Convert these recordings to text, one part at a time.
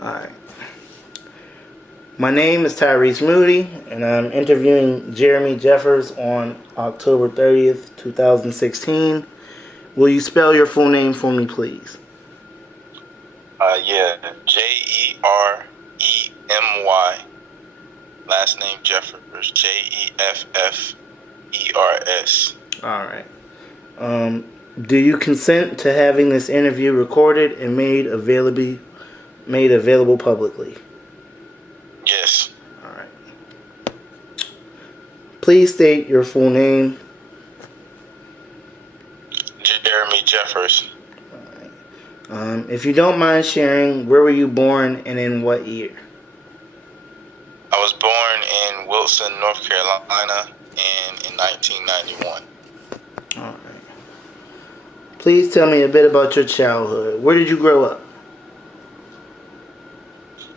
Alright. My name is Tyrese Moody, and I'm interviewing Jeremy Jeffers on October 30th, 2016. Will you spell your full name for me, please? Yeah, Jeremy. Last name Jeffers. Jeffers. Alright. Do you consent to having this interview recorded and made available publicly? Yes. Alright. Please state your full name. Jeremy Jeffers. Alright. If you don't mind sharing, where were you born and in what year? I was born in Wilson, North Carolina, and in 1991. Alright. Please tell me a bit about your childhood. Where did you grow up?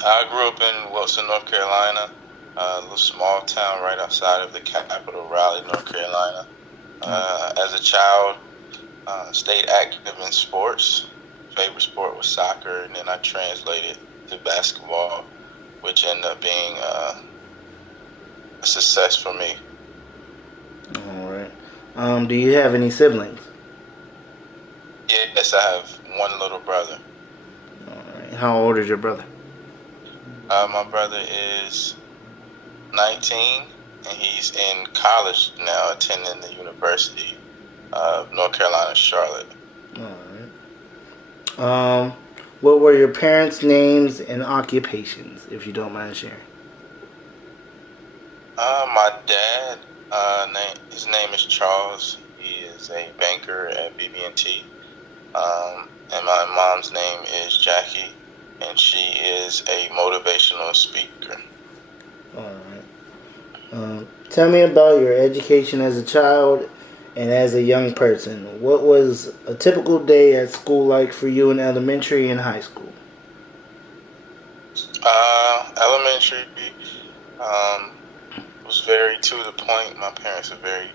I grew up in Wilson, North Carolina, a little small town right outside of the capital, Raleigh, North Carolina. As a child, stayed active in sports. Favorite sport was soccer, and then I translated to basketball, which ended up being a success for me. All right. Do you have any siblings? Yes, I have one little brother. All right. How old is your brother? My brother is 19, and he's in college now, attending the University of North Carolina, Charlotte. All right. What were your parents' names and occupations, if you don't mind sharing? My dad, his name is Charles. He is a banker at BB&T. And my mom's name is Jackie, and she is a motivational speaker. All right. Tell me about your education as a child and as a young person. What was a typical day at school like for you in elementary and high school? Elementary was very to the point. My parents are very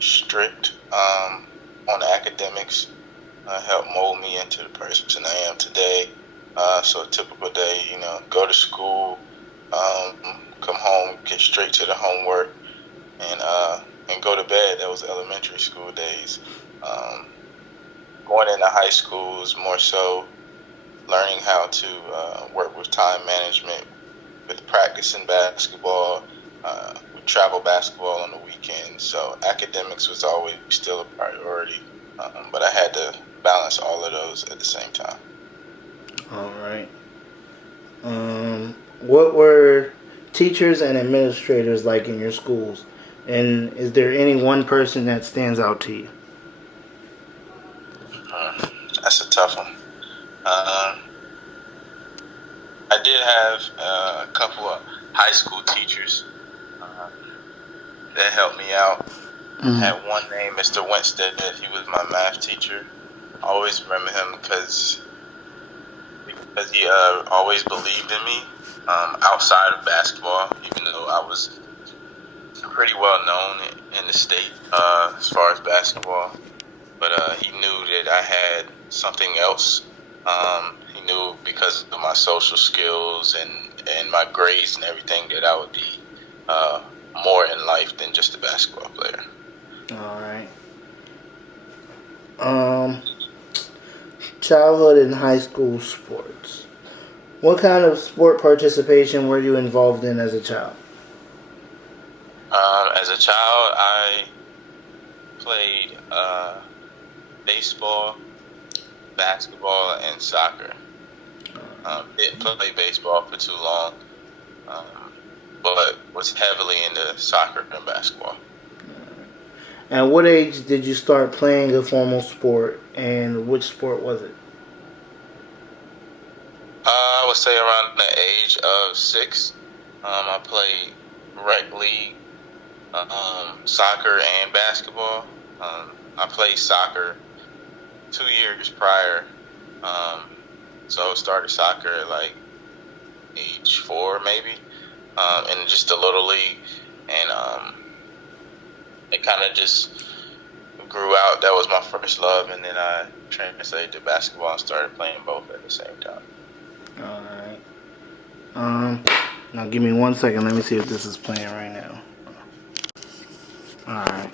strict on academics. Helped mold me into the person I am today. So a typical day, go to school, come home, get straight to the homework, and go to bed. That was elementary school days. Going into high school is more so learning how to work with time management, with practicing basketball, with travel basketball on the weekends. So academics was always still a priority, but I had to balance all of those at the same time. All right. What were teachers and administrators like in your schools? And is there any one person that stands out to you? That's a tough one. I did have a couple of high school teachers that helped me out. I had one named Mr. Winstead. He was my math teacher. I always remember him because he always believed in me outside of basketball, even though I was pretty well known in the state as far as basketball. But he knew that I had something else. He knew because of my social skills and my grades and everything that I would be more in life than just a basketball player. All right. Childhood and high school sports. What kind of sport participation were you involved in as a child? As a child, I played baseball, basketball, and soccer. Didn't play baseball for too long, but was heavily into soccer and basketball. At what age did you start playing a formal sport, and which sport was it? I would say around the age of 6. I played rec league, soccer, and basketball. I played soccer 2 years prior, so I started soccer at like age 4 maybe, in just a little league, and it kind of just grew out. That was my first love, and then I translated to basketball and started playing both at the same time. All right. Now give me 1 second. Let me see if this is playing right now. All right.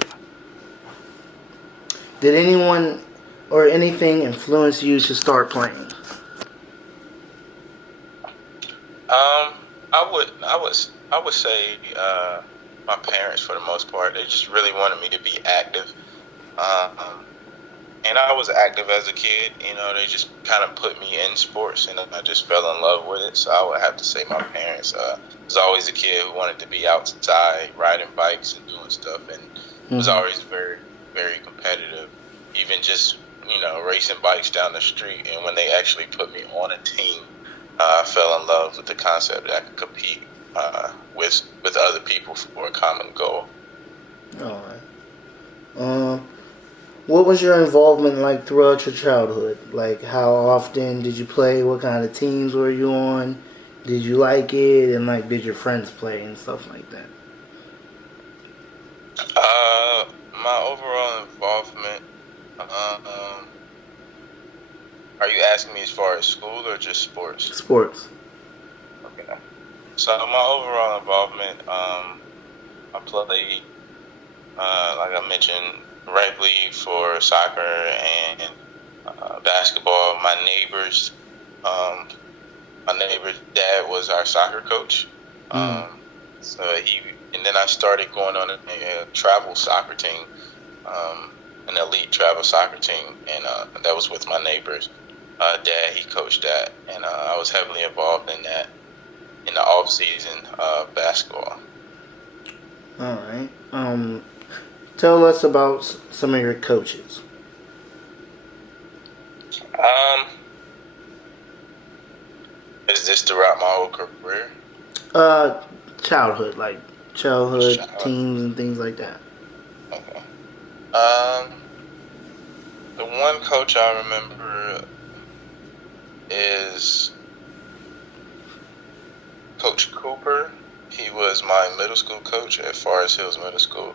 Did anyone or anything influence you to start playing? I would say my parents, for the most part, they just really wanted me to be active. And I was active as a kid. You know, they just kind of put me in sports, and I just fell in love with it. So I would have to say my parents. Was always a kid who wanted to be outside, riding bikes and doing stuff, and was always very, very competitive. Even just, you know, racing bikes down the street. And when they actually put me on a team, I fell in love with the concept that I could compete with other people for a common goal. All right. What was your involvement like throughout your childhood? Like, how often did you play? What kind of teams were you on? Did you like it? And, like, did your friends play and stuff like that? My overall involvement, are you asking me as far as school or just sports? Sports. Okay. So my overall involvement, I played, like I mentioned, rec league for soccer and basketball. My neighbor's dad was our soccer coach. And then I started going on a travel soccer team, an elite travel soccer team, and that was with my neighbor's dad. He coached that, and I was heavily involved in that in the off season basketball. All right. Tell us about some of your coaches. Is this throughout my whole career? Childhood teams and things like that. Okay. The one coach I remember is Coach Cooper. He was my middle school coach at Forest Hills Middle School.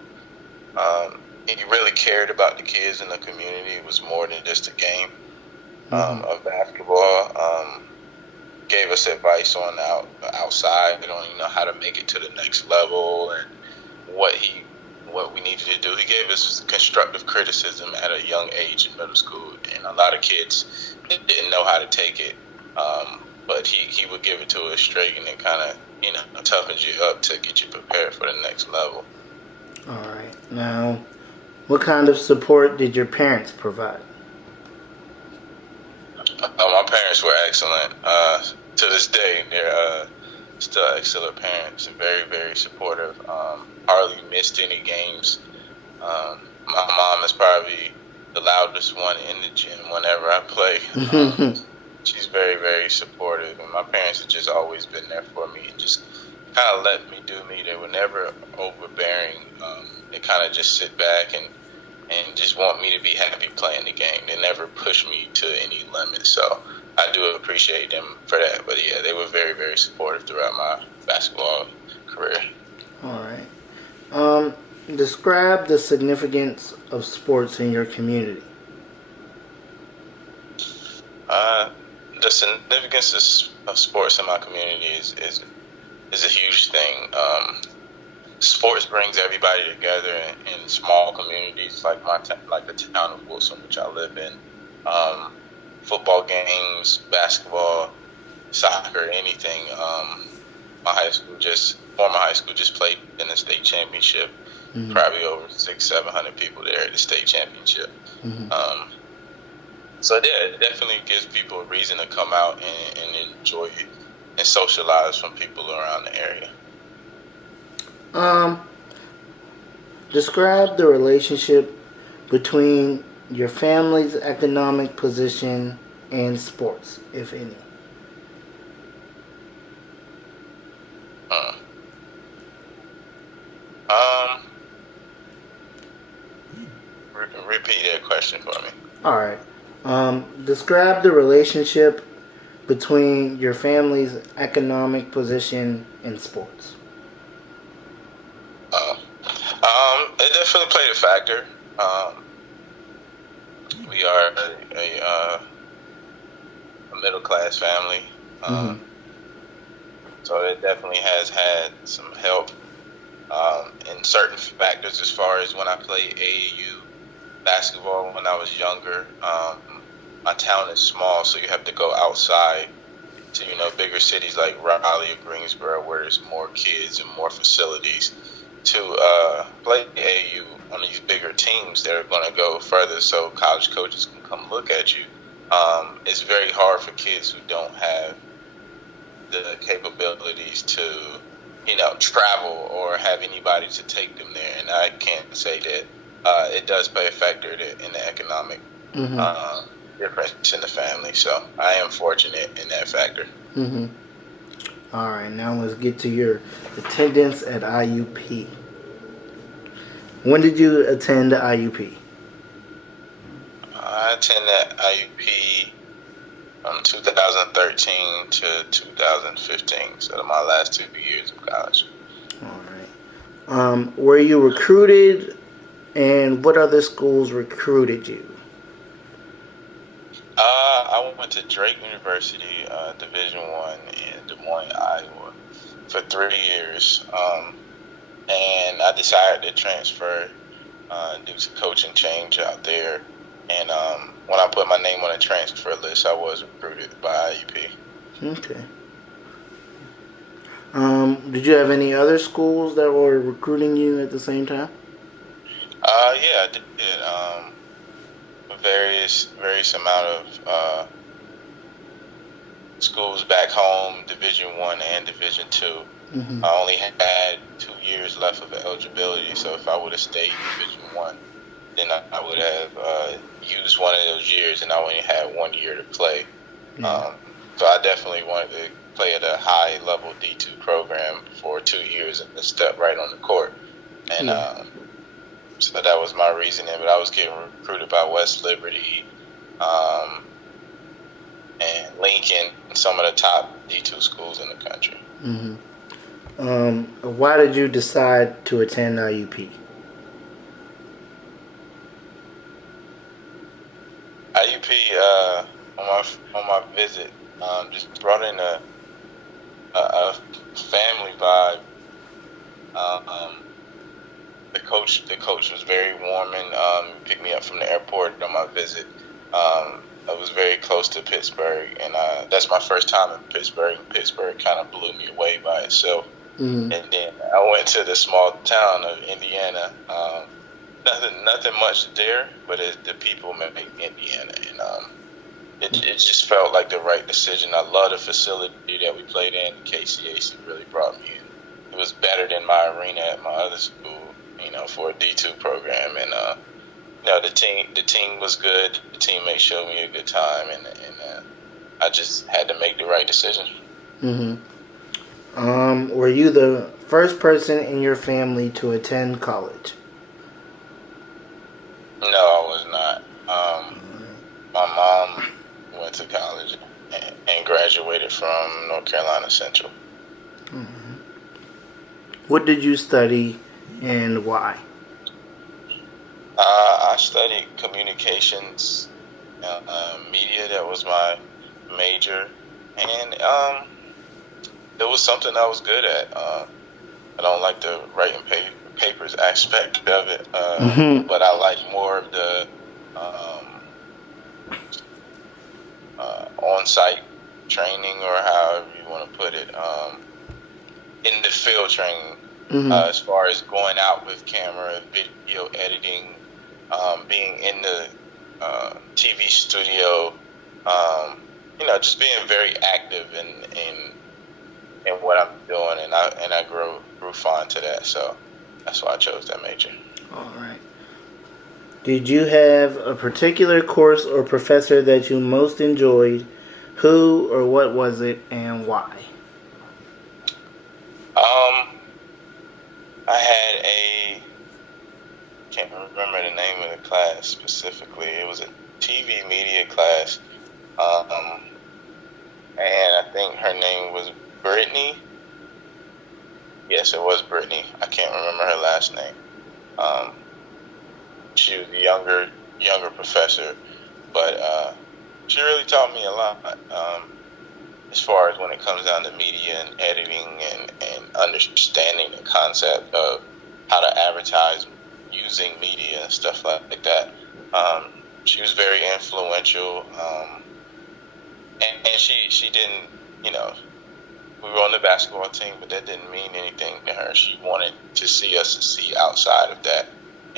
He really cared about the kids in the community. It was more than just a game of basketball. Gave us advice on outside, you know, how to make it to the next level and what we needed to do. He gave us constructive criticism at a young age in middle school, and a lot of kids didn't know how to take it. But he would give it to us straight, and it kind of, you know, toughens you up to get you prepared for the next level. All right. Now, what kind of support did your parents provide? My parents were excellent. To this day, they're still excellent parents and very, very supportive. Hardly missed any games. My mom is probably the loudest one in the gym whenever I play. She's very, very supportive, and my parents have just always been there for me and just kind of let me do me. They were never overbearing. They kind of just sit back and just want me to be happy playing the game. They never push me to any limit, so I do appreciate them for that. But yeah, they were very, very supportive throughout my basketball career. All right. Describe the significance of sports in your community. The significance of sports in my community is a huge thing. Sports brings everybody together in small communities like the town of Wilson, which I live in. Football games, basketball, soccer, anything. My former high school just played in the state championship. Probably over 600-700 people there at the state championship. So yeah, it definitely gives people a reason to come out and enjoy it and socialize from people around the area. Describe the relationship between your family's economic position and sports, if any. Repeat that question for me. All right. Describe the relationship between your family's economic position and sports. It definitely played a factor. We are a middle class family. So it definitely has had some help in certain factors as far as when I played AAU basketball when I was younger. My town is small, so you have to go outside to, bigger cities like Raleigh or Greensboro where there's more kids and more facilities to play AAU on these bigger teams that are going to go further so college coaches can come look at you. It's very hard for kids who don't have the capabilities to, travel or have anybody to take them there. And I can't say that it does play a factor in the economic difference in the family. So I am fortunate in that factor. Mm-hmm. All right, now let's get to your attendance at IUP. When did you attend the IUP? I attended IUP from 2013 to 2015, so my last 2 years of college. All right. Were you recruited, and what other schools recruited you? I went to Drake University, Division I in Des Moines, Iowa, for 3 years, and I decided to transfer due to coaching change out there. And when I put my name on the transfer list, I was recruited by IUP. Okay. Did you have any other schools that were recruiting you at the same time? Yeah, I did. Various amount of schools back home, Division I and Division II. Mm-hmm. I only had 2 years left of eligibility, so if I would have stayed Division I, then I would have used one of those years, and I only had 1 year to play. Yeah. So I definitely wanted to play at a high-level D2 program for 2 years and step right on the court. And so that was my reasoning. But I was getting recruited by West Liberty and Lincoln, some of the top D2 schools in the country. Mm-hmm. Why did you decide to attend IUP? IUP on my visit just brought in a family vibe. The coach was very warming. Picked me up from the airport on my visit. I was very close to Pittsburgh, and that's my first time in Pittsburgh. Pittsburgh kind of blew me away by itself. Mm-hmm. And then I went to the small town of Indiana. Nothing much there, but the people make Indiana, and it just felt like the right decision. I love the facility that we played in. KCAC really brought me in. It was better than my arena at my other school, for a D2 program. And the team was good. The teammates showed me a good time, and I just had to make the right decision. Mm-hmm. Were you the first person in your family to attend college? No, I was not. My mom went to college and graduated from North Carolina Central. Mm-hmm. What did you study and why? I studied communications, media. That was my major, and it was something I was good at. I don't like the writing papers aspect of it, but I like more of the on-site training, or however you want to put it, in the field training, as far as going out with camera, video editing, being in the TV studio, just being very active in what I'm doing, and I grew fond to that, so that's why I chose that major. All right. Did you have a particular course or professor that you most enjoyed? Who or what was it, and why? I had can't remember the name of the class specifically. It was a TV media class, and I think her name was Brittany. Yes, it was Brittany. I can't remember her last name. She was a younger professor, but she really taught me a lot. as far as when it comes down to media and editing and understanding the concept of how to advertise using media and stuff like that. She was very influential, and she didn't, you know, we were on the basketball team, but that didn't mean anything to her. She wanted to see us see outside of that,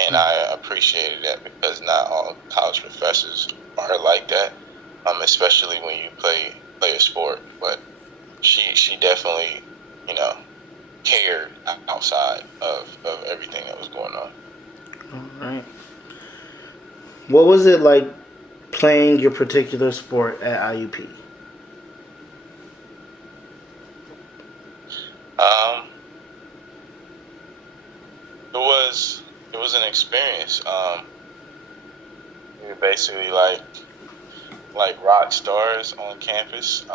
and I appreciated that because not all college professors are like that, especially when you play a sport. But she definitely, you know, cared outside of everything that was going on. All right. What was it like playing your particular sport at IUP? It was an experience. We were basically like rock stars on campus.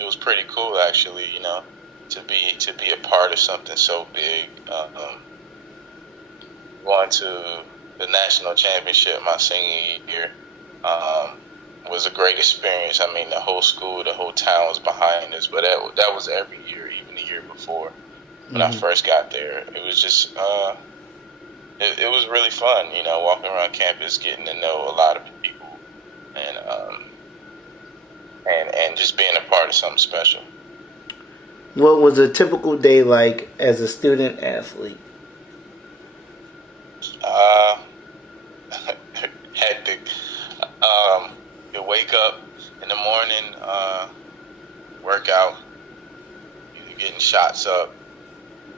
It was pretty cool actually, you know, to be a part of something so big. Going to the national championship my senior year was a great experience. I mean, the whole school, the whole town was behind us, but that was every year, even the year before when I first got there. It was just it was really fun, you know, walking around campus, getting to know a lot of people, and just being a part of something special. What was a typical day like as a student athlete? Hectic. You wake up in the morning, work out, either getting shots up,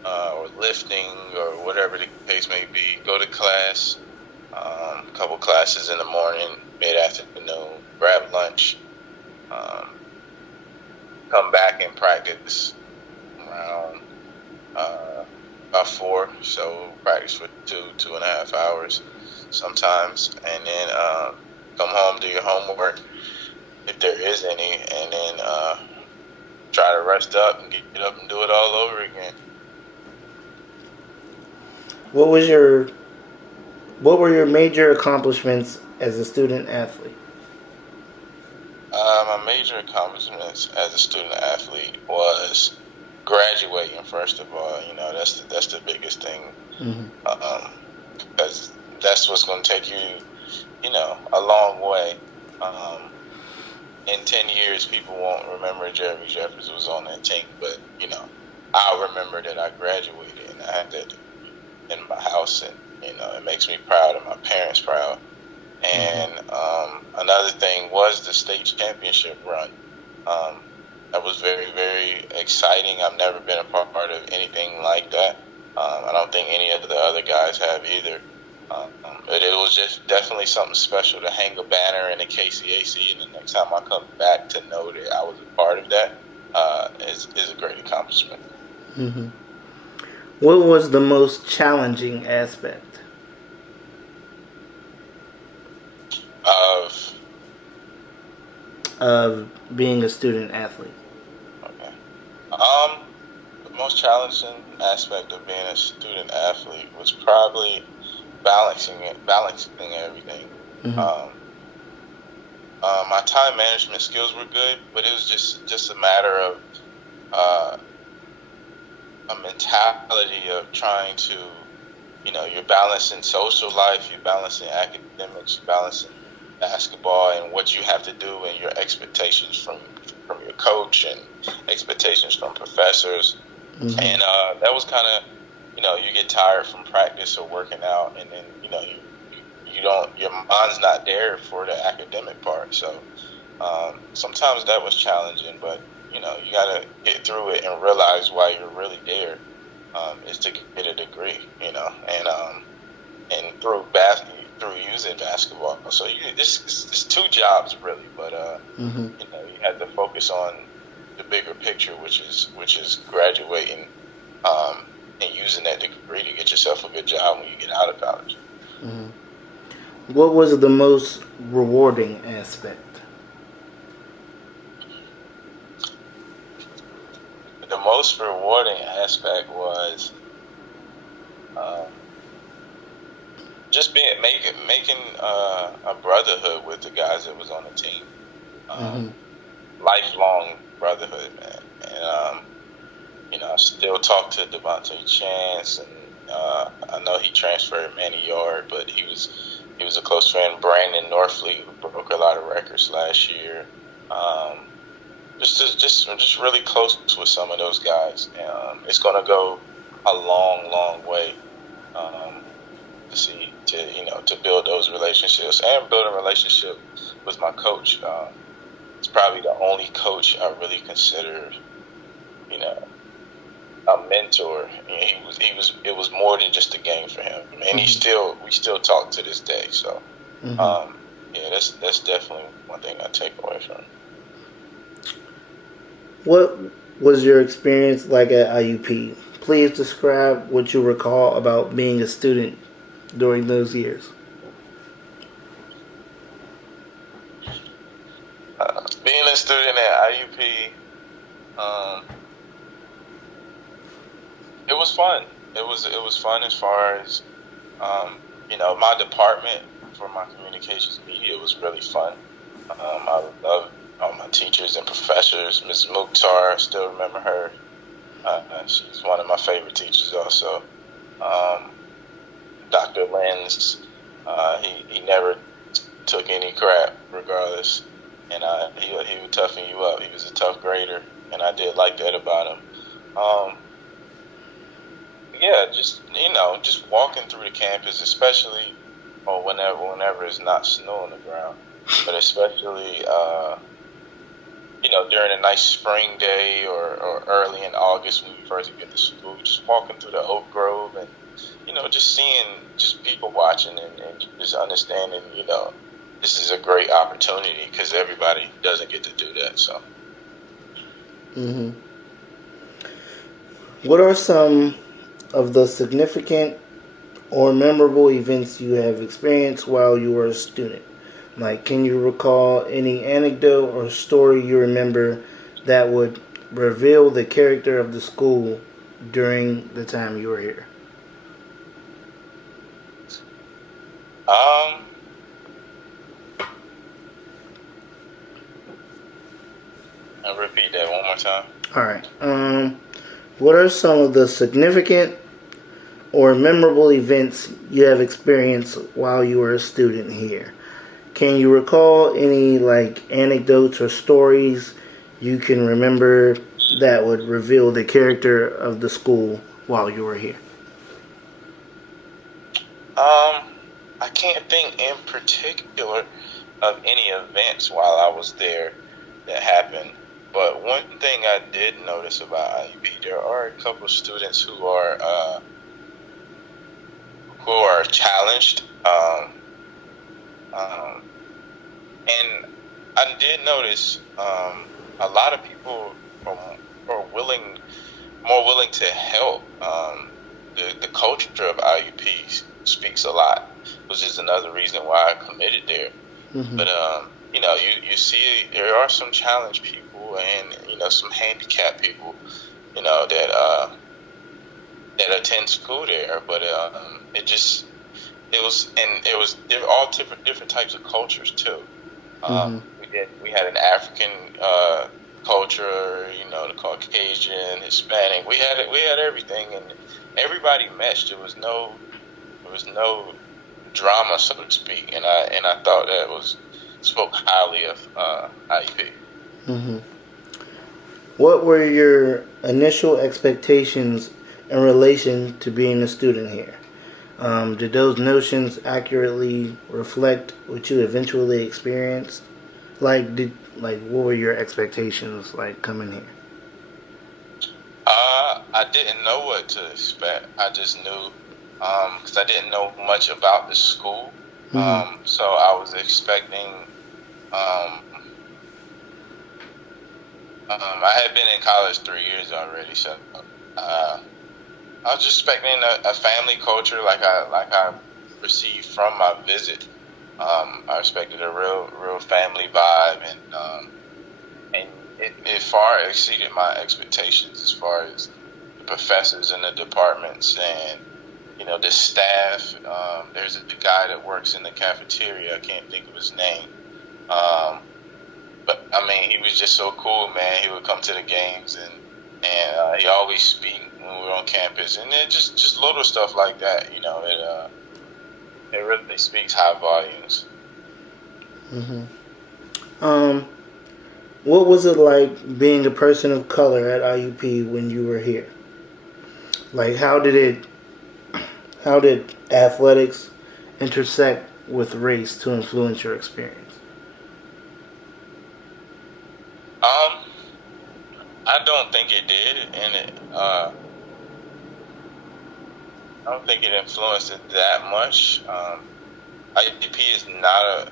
or lifting, or whatever the case may be. Go to class, a couple classes in the morning, mid-afternoon, grab lunch, come back and practice around about 4, so practice for 2.5 hours sometimes, and then come home, do your homework if there is any, and then try to rest up and get up and do it all over again. What were your major accomplishments as a student athlete? My major accomplishments as a student athlete was graduating. First of all, you know, that's the biggest thing, because that's what's going to take you, you know, a long way. In 10 years, people won't remember Jeremy Jeffers was on that team, but you know, I'll remember that I graduated and I had that in my house, and you know, it makes me proud and my parents proud. And another thing was the state championship run. That was very, very exciting. I've never been a part of anything like that. I don't think any of the other guys have either. But it was just definitely something special to hang a banner in the KCAC, and the next time I come back to know that I was a part of that is a great accomplishment. Mm-hmm. What was the most challenging aspect of being a student athlete? Okay. The most challenging aspect of being a student athlete was probably balancing everything. My time management skills were good, but it was just a matter of a mentality of trying to, you know, you're balancing social life, you're balancing academics, you're balancing basketball and what you have to do, and your expectations from your coach and expectations from professors. And that was kind of, you know, you get tired from practice or working out, and then, you know, you don't, your mind's not there for the academic part. So sometimes that was challenging, but you know, you gotta get through it and realize why you're really there is to get a degree, you know, and through using basketball. So it's 2 jobs really, but you know, you have to focus on the bigger picture, which is graduating and using that degree to get yourself a good job when you get out of college. What was the most rewarding aspect? The most rewarding aspect was just making a brotherhood with the guys that was on the team. Lifelong brotherhood, man. And I still talk to Devontae Chance, and I know he transferred Manny Yard, but he was a close friend. Brandon Norfleet, who broke a lot of records last year. Just really close with some of those guys. It's gonna go a long, long way to build those relationships and build a relationship with my coach. It's probably the only coach I really consider, a mentor. It was more than just a game for him, and we still talk to this day. So, that's definitely one thing I take away from him. What was your experience like at IUP? Please describe what you recall about being a student during those years. Being a student at IUP, it was fun. It was fun as far as my department for my communications media was really fun. I love all my teachers and professors. Ms. Mukhtar, I still remember her. She's one of my favorite teachers also. Dr. Lenz, he never took any crap regardless. And he would toughen you up. He was a tough grader, and I did like that about him. Just walking through the campus, especially whenever it's not snow on the ground, but especially during a nice spring day or early in August when we first get to school, just walking through the Oak Grove and just seeing just people watching and just understanding this is a great opportunity because everybody doesn't get to do that. So. What are some of the significant or memorable events you have experienced while you were a student? Like, can you recall any anecdote or story you remember that would reveal the character of the school during the time you were here? I'll repeat that one more time. All right. What are some of the significant or memorable events you have experienced while you were a student here? Can you recall any anecdotes or stories you can remember that would reveal the character of the school while you were here? I can't think in particular of any events while I was there that happened. But one thing I did notice about IUP, there are a couple of students who are challenged, and I did notice a lot of people are more willing to help. The culture of IUP speaks a lot, which is another reason why I committed there. But you see there are some challenged people and some handicapped people that attend school there, but it was all different types of cultures too. We had an African culture, the Caucasian, Hispanic. We had everything, and everybody meshed. There was no drama, so to speak, and I thought that spoke highly of IUP. What were your initial expectations in relation to being a student here? Did those notions accurately reflect what you eventually experienced? What were your expectations coming here? I didn't know what to expect. I just knew because I didn't know much about the school. So I was expecting. I had been in college 3 years already, so I was just expecting a family culture like I received from my visit. I expected a real family vibe, and it far exceeded my expectations as far as the professors in the departments and the staff. There's a guy that works in the cafeteria. I can't think of his name. but I mean, he was just so cool, man. He would come to the games, and he always speak when we were on campus, and then just little stuff like that. It really speaks high volumes. Mm-hmm. What was it like being a person of color at IUP when you were here? Like, how did athletics intersect with race to influence your experience? I don't think it did, and I don't think it influenced it that much. IUP is not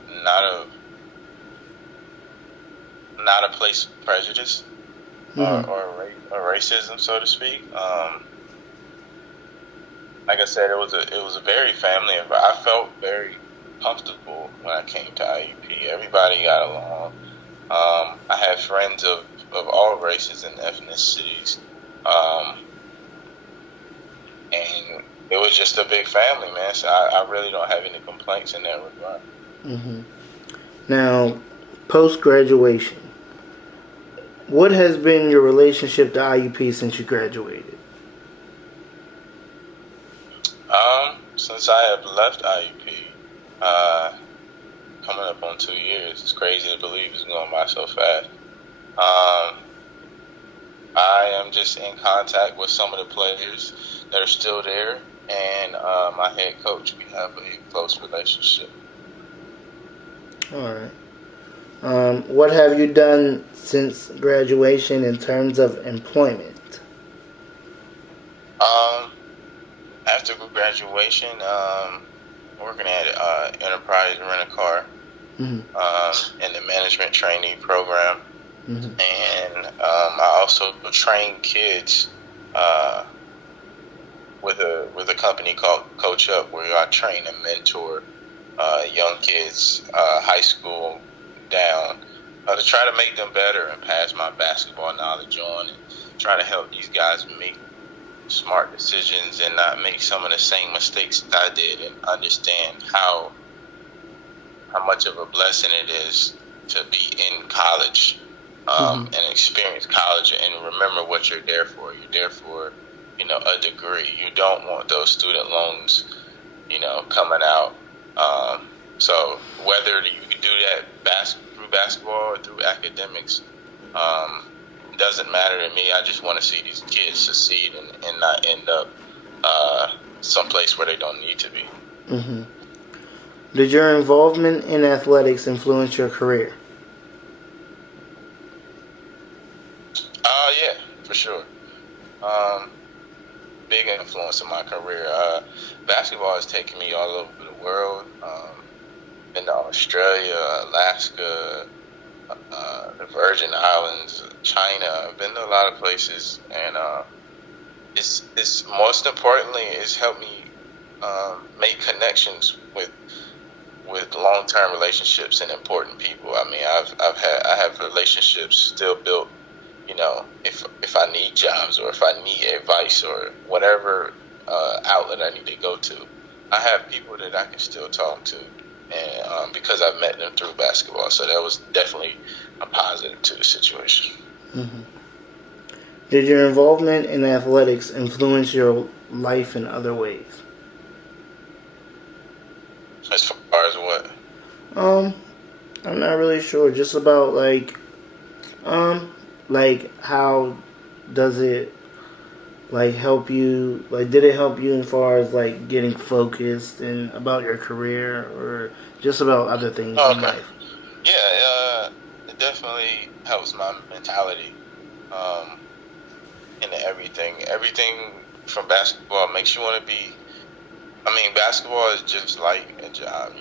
a place of prejudice or racism, so to speak. Like I said, it was a very family environment. I felt very comfortable when I came to IUP. Everybody got along. I had friends of all races and ethnicities, and it was just a big family, man. So I really don't have any complaints in that regard. Mm-hmm. Now, post graduation, what has been your relationship to IUP since you graduated? Since I have left IUP, coming up on 2 years, it's crazy to believe it's going by so fast. I am just in contact with some of the players that are still there, and my head coach. We have a close relationship. All right. What have you done since graduation in terms of employment? After graduation, working at Enterprise Rent-A-Car in the management trainee program. Mm-hmm. And I also train kids with a company called Coach Up, where I train and mentor young kids, high school down, to try to make them better and pass my basketball knowledge on, and try to help these guys make smart decisions and not make some of the same mistakes that I did, and understand how much of a blessing it is to be in college. And experience college and remember what you're there for. You're there for, a degree. You don't want those student loans, coming out. So whether you can do that through basketball or through academics, doesn't matter to me. I just want to see these kids succeed and not end up someplace where they don't need to be. Mm-hmm. Did your involvement in athletics influence your career? Yeah, for sure. Big influence in my career. Basketball has taken me all over the world. Been to Australia, Alaska, the Virgin Islands, China. I've been to a lot of places, and it's most importantly, it's helped me make connections with long-term relationships and important people. I mean, I have relationships still built. If I need jobs or if I need advice or whatever outlet I need to go to, I have people that I can still talk to, and because I've met them through basketball. So that was definitely a positive to the situation. Mm-hmm. Did your involvement in athletics influence your life in other ways? As far as what? I'm not really sure. Just about how does it help you? Did it help you as far as getting focused and about your career, or just about other things in life? Yeah, it definitely helps my mentality into everything. Everything from basketball makes you want to be. I mean, basketball is just like a job.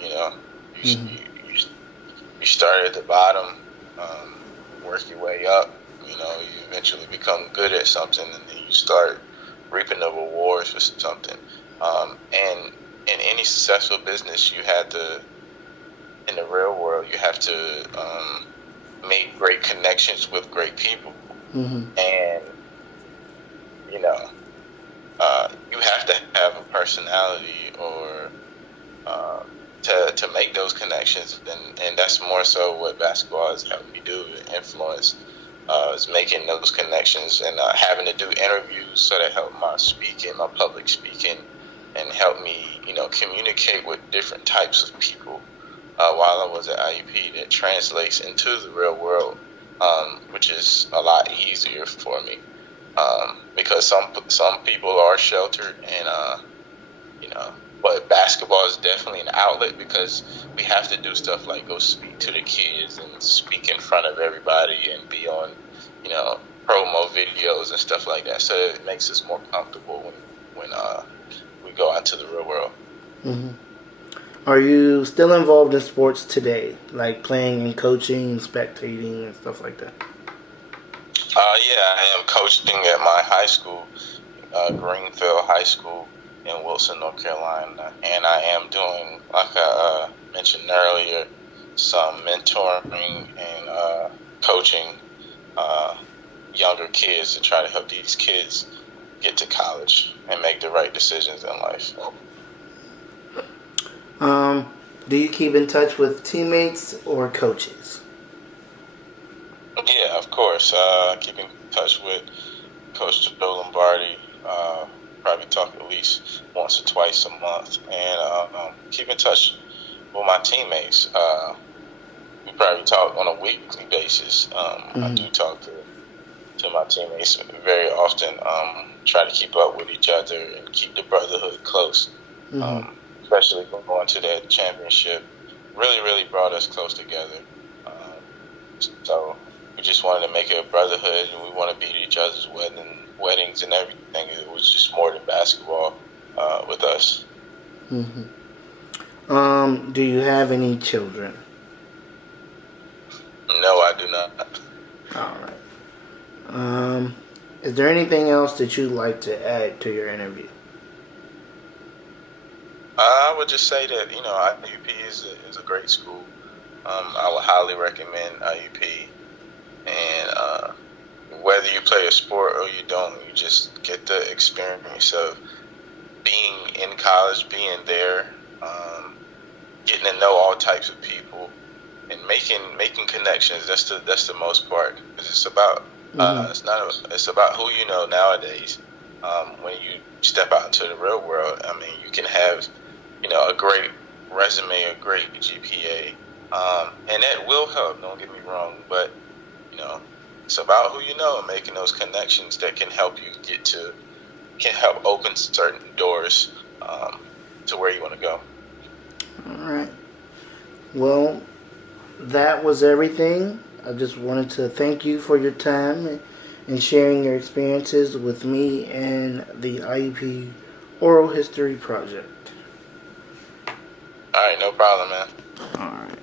You start at the bottom, work your way up. You eventually become good at something, and then you start reaping the rewards for something. And in any successful business, you have to, in the real world, you have to make great connections with great people. And, you have to have a personality or to to make those connections, and that's more so what basketball has helped me do, influence, is making those connections and having to do interviews, so that helped my speaking, my public speaking, and helped me, communicate with different types of people while I was at IUP. That translates into the real world, which is a lot easier for me, because some people are sheltered, and but basketball is definitely an outlet, because we have to do stuff like go speak to the kids and speak in front of everybody and be on, promo videos and stuff like that. So it makes us more comfortable when we go out to the real world. Mm-hmm. Are you still involved in sports today, like playing and coaching, spectating, and stuff like that? Yeah, I am coaching at my high school, Greenfield High School in Wilson, North Carolina, and I am doing, like I mentioned earlier, some mentoring and coaching younger kids to try to help these kids get to college and make the right decisions in life. Do you keep in touch with teammates or coaches? Yeah, of course. Keep in touch with Coach Joe Lombardi. Probably talk at least once or twice a month, and keep in touch with my teammates. We probably talk on a weekly basis. I do talk to my teammates very often. Try to keep up with each other and keep the brotherhood close. Especially going to that championship, really brought us close together. So we just wanted to make it a brotherhood, and we want to be at each other's weddings and everything. It was just more than basketball with us. Do you have any children? No, I do not. All right. Is there anything else that you'd like to add to your interview? I would just say that, IUP is a great school. I would highly recommend IUP. And whether you play a sport or you don't, you just get the experience of being in college, being there, getting to know all types of people, and making connections. That's the most part. 'Cause it's about it's about who you know nowadays. When you step out into the real world, I mean, you can have a great resume, a great GPA, and that will help. Don't get me wrong, but it's about who you know and making those connections that can help you can help open certain doors to where you want to go. All right. Well, that was everything. I just wanted to thank you for your time and sharing your experiences with me and the IUP Oral History Project. All right, no problem, man. All right.